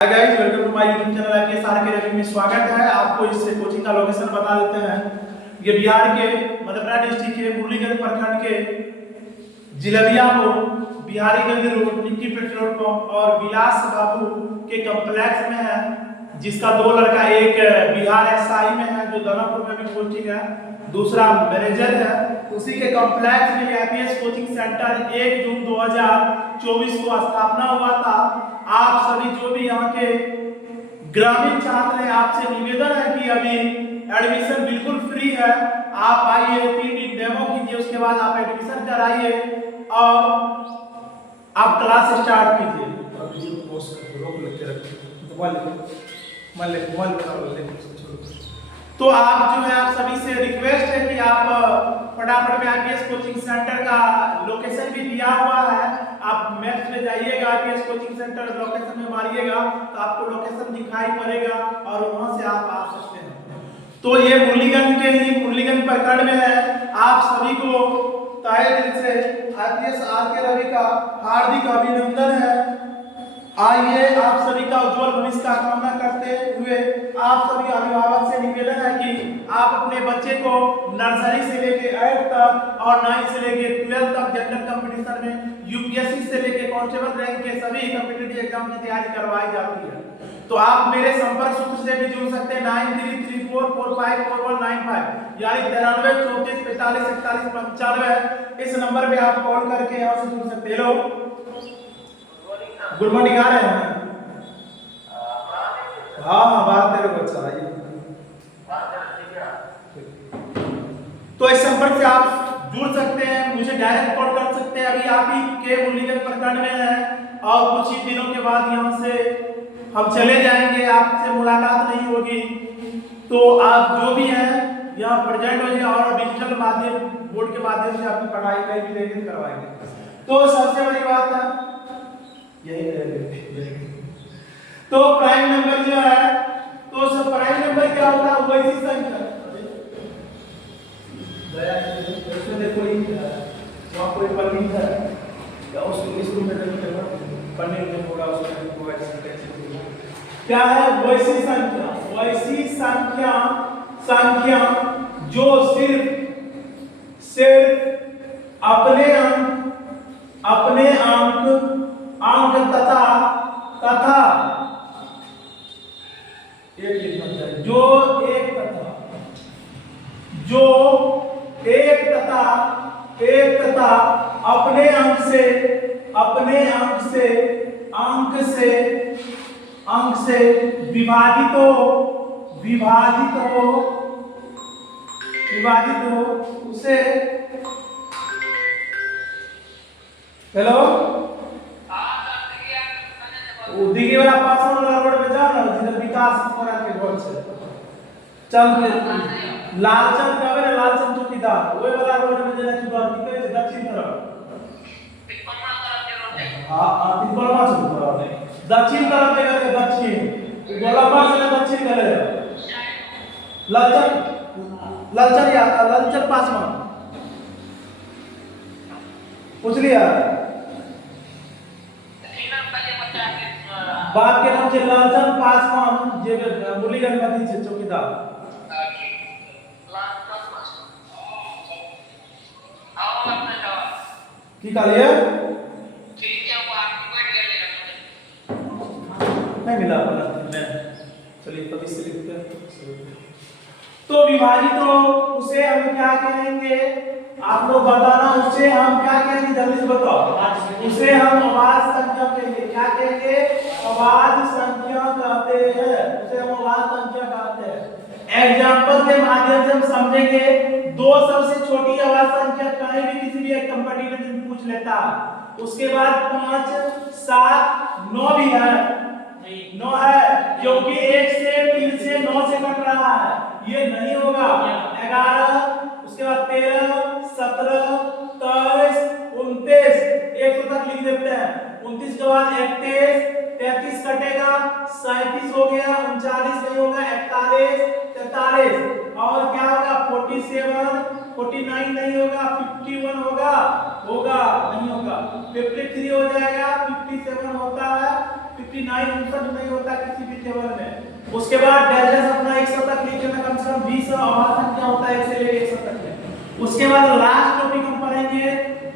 Hi guys, welcome to my YouTube channel. आपके सारे के रवि में स्वागत है। आपको इस कोचिंग का लोकेशन बता देते हैं। ये बिहार के मधेपुरा डिस्ट्रिक्ट के मुरलीगंज प्रखंड के जिलबिया को Biharigunj road, Nikki petrol pump और विलास बाबू के कॉम्प्लेक्स में है, जिसका दो लड़का, एक बिहार एसआई में है जो दानापुर में भी कोचिंग है, दूसरा मैनेजर है। उसी के कॉम्प्लेक्स में एपीएस कोचिंग सेंटर 1 जून 2024 को स्थापना हुआ था। आप सभी जो भी यहाँ के ग्रामीण छात्र हैं, आपसे निवेदन है कि अभी एडमिशन बिल्कुल फ्री है। आप आइए, 3 दिन डेमो कीजिए, उसके बाद आप एडमिशन कराइए और आप क्लास स्टार्ट कीजिए। तो आप जो है, आप सभी से रिक्वेस्ट है कि आप फटाफट में आईपीएस कोचिंग सेंटर का लोकेशन भी दिया हुआ है, आप मैप में जाइएगा, आईपीएस कोचिंग सेंटर लोकेशन में मारिएगा तो आपको लोकेशन दिखाई पड़ेगा और वहां से आप आ सकते हैं। तो ये मुरलीगंज के ही मुरलीगंज प्रखंड में है। आप सभी को तहे दिल से आईपीएस आर.के. रवि का हार्दिक अभिनंदन है। आइए, आप सभी का उज्जवल भविष्य का कामना करते हुए आप सभी अभिभावक से निवेदन है कि आप अपने बच्चे को नर्सरी से लेके 8 तक और 9 से लेके 12 तक जनरल कंपटीशन में यूपीएससी से लेके कांस्टेबल रैंक के सभी कॉम्पिटिटिव एग्जाम की तैयारी करवाई जाती है। तो आप मेरे संपर्क सूत्र से भी जुड़ सकते हैं 9334454195, यानी 93 34 45 41 95। इस नंबर पे आप कॉल करके यहाँ से जुड़ सकते हैं। Hello, good morning. आ रहे हैं? हाँ, बात तेरे को अच्छा है। तो इस संपर्क से आप जुड़ सकते हैं, मुझे डायरेक्ट कॉल कर सकते हैं। अभी आप ही के मुरलीगंज प्रखंड में हैं और कुछ ही दिनों के बाद यहाँ से हम चले जाएंगे, आपसे मुलाकात नहीं होगी। तो आप जो भी हैं यहाँ प्रेजेंट हो जाइए और डिजिटल माध्यम, बोर्ड के माध्यम से अपनी पढ़ाई कहीं भी लेकर करवाएंगे। तो सबसे बड़ी बात है यही। तो प्राइम नंबर जो है, तो सब प्राइम नंबर क्या होता है? वैसी संख्या इसमें देखो, वहाँ कोई पन्नी है या उसको इस रूम में रखिएगा, पन्नी में होगा उसमें होगा क्या है? वैसी संख्या, वैसी संख्या जो सिर्फ अपने अंक तथा एक लिखना चाहिए, जो एक तथा अपने अंक से विभाजित हो उसे, हेलो, दिल्ली वाला पास वाला रोड में जाओ ना, जिधर विकास के घर से चल लालचंद कहबे ना, लालचंद चौकीदार, ओए वाला रोड में जेना चुदार की कहे दक्षिण तरफ। हां, पिपलवा चौक दक्षिण तरफ देगा के दक्षिण गोलाबा से दक्षिण करे ललचन पासवान पूछ लिया। बाप के नाम से लालचंद पासवान जे मुरलीगंज मध्य से चौकीदार की कहलिए नहीं मिला मैं, चलिए तभी से लिखते हैं। तो विभाजित तो उसे हम क्या कहेंगे, आप लोग बताना, उसे हम क्या कहेंगे, जल्दी से बताओ। उसे हम अभाज्य संख्या कहेंगे। क्या कहेंगे? अभाज्य संख्या कहते हैं, उसे हम अभाज्य संख्या कहते हैं। एग्जांपल के माध्यम से हम समझेंगे। 2 सबसे छोटी अभाज्य संख्या कहीं भी किसी भी एक कंपटीशन में पूछ लेता है। उसके बाद 5 7 9 भी है, 9 है, क्योंकि 1 से 3 से 9 से कट रहा है, ये नहीं होगा। 11, उसके बाद 13 17 23 29 100 तक लिख देते हैं। 29 के बाद 31 33 कटेगा, 37 हो गया, 39 नहीं होगा, 41 43 और क्या होगा? 47 49 नहीं होगा, 51 होगा नहीं होगा, 53 हो जाएगा, 57 होता है, 59 59 नहीं होता किसी भी टेबल में। उसके बाद डैशेस अपना 100 तक लिख लेना, कम से कम 20 अभाज्य संख्या होता है 1 से लेकर 100 तक है। उसके बाद लास्ट टॉपिक हम पढ़ेंगे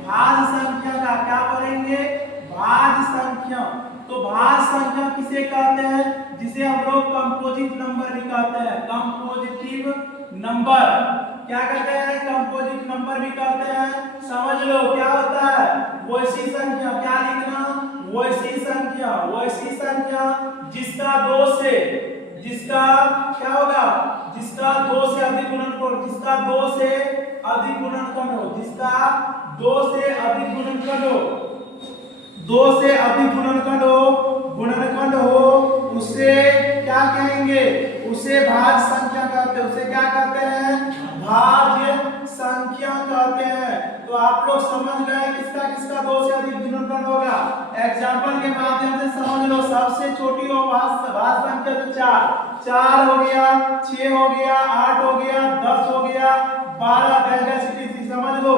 भाज्य संख्या का। क्या पढ़ेंगे? भाज्य संख्या। तो भाज्य संख्या किसे कहते हैं? जिसे हम लोग कंपोजिट नंबर भी कहते हैं। कंपोजिटिव नंबर क्या कहते हैं? कंपोजिट नंबर भी कहते हैं। समझ लो क्या होता है? वैसी संख्या। क्या लिखना? वैसी संख्या। वैसी संख्या जिसका 2 से, जिसका क्या होगा? जिसका 2 से अधिक गुणनखंड, जिसका 2 से अधिक गुणनखंड हो, जिसका 2 से अधिक गुणनखंड हो, 2 से अधिक गुणनखंड हो, उसे क्या कहेंगे? उसे भाज्य संख्या कहते हैं। उसे क्या कहते हैं? भाज्य संख्या कहते हैं। तो आप लोग समझ गए किसका किसका 2 से अधिक गुणनखंड होगा। एग्जांपल के माध्यम से समझ लो। सबसे छोटी हो भाज्य संख्या तो 4 हो गया, 6 हो गया, 8 हो गया, 10 हो गया, 12 डेसिमल। समझ लो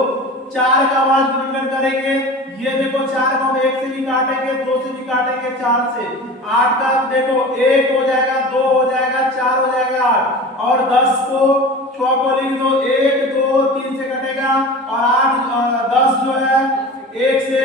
4 का भाज्य गुणनखंड करेंगे। ये देखो 4 को हम 1 से भी काटेंगे, 2 से भी काटेंगे, 4 से। 8 का देखो 1 हो जाएगा, 2 हो जाएगा, 4 हो जाएगा 8। और 10 को 6 को लिख दो, 1 2 3 से कटेगा। और 8 10 जो है 1 से,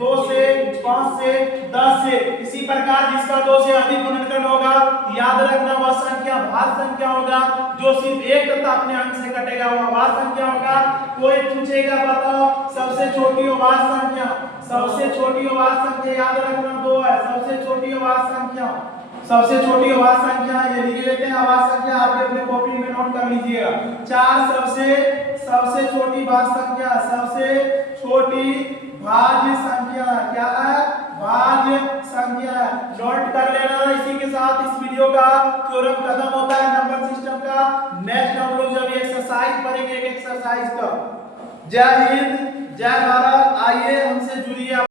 2 से, 5 से, 10 से। इसी प्रकार जिसका 2 से अधिक गुणनखंड होगा, याद रखना वह संख्या भाज्य संख्या होगा। जो सिर्फ एक तथा अपने अंक से कटेगा वह भाज्य संख्या होगा। कोई पूछेगा बताओ सबसे छोटी भाज्य संख्या, सबसे छोटी भाज्य संख्या याद रखना 2 है। सबसे छोटी भाज्य संख्या, सबसे छोटी भाज्य संख्या ये लिख लेते हैं। भाज्य संख्या आप अपने कॉपी में नोट कर लीजिएगा। 4 सबसे छोटी भाज्य संख्या, सबसे छोटी भाज्य संख्या क्या है? भाज्य संख्या। नोट कर लेना। इसी के साथ इस वीडियो का थ्योरम खत्म होता है नंबर सिस्टम का। नेक्स्ट हम लोग जब एक्सरसाइज पढ़ेंगे, एक्सरसाइज का। जय हिंद, जय भारत। आइए हमसे जुड़िए।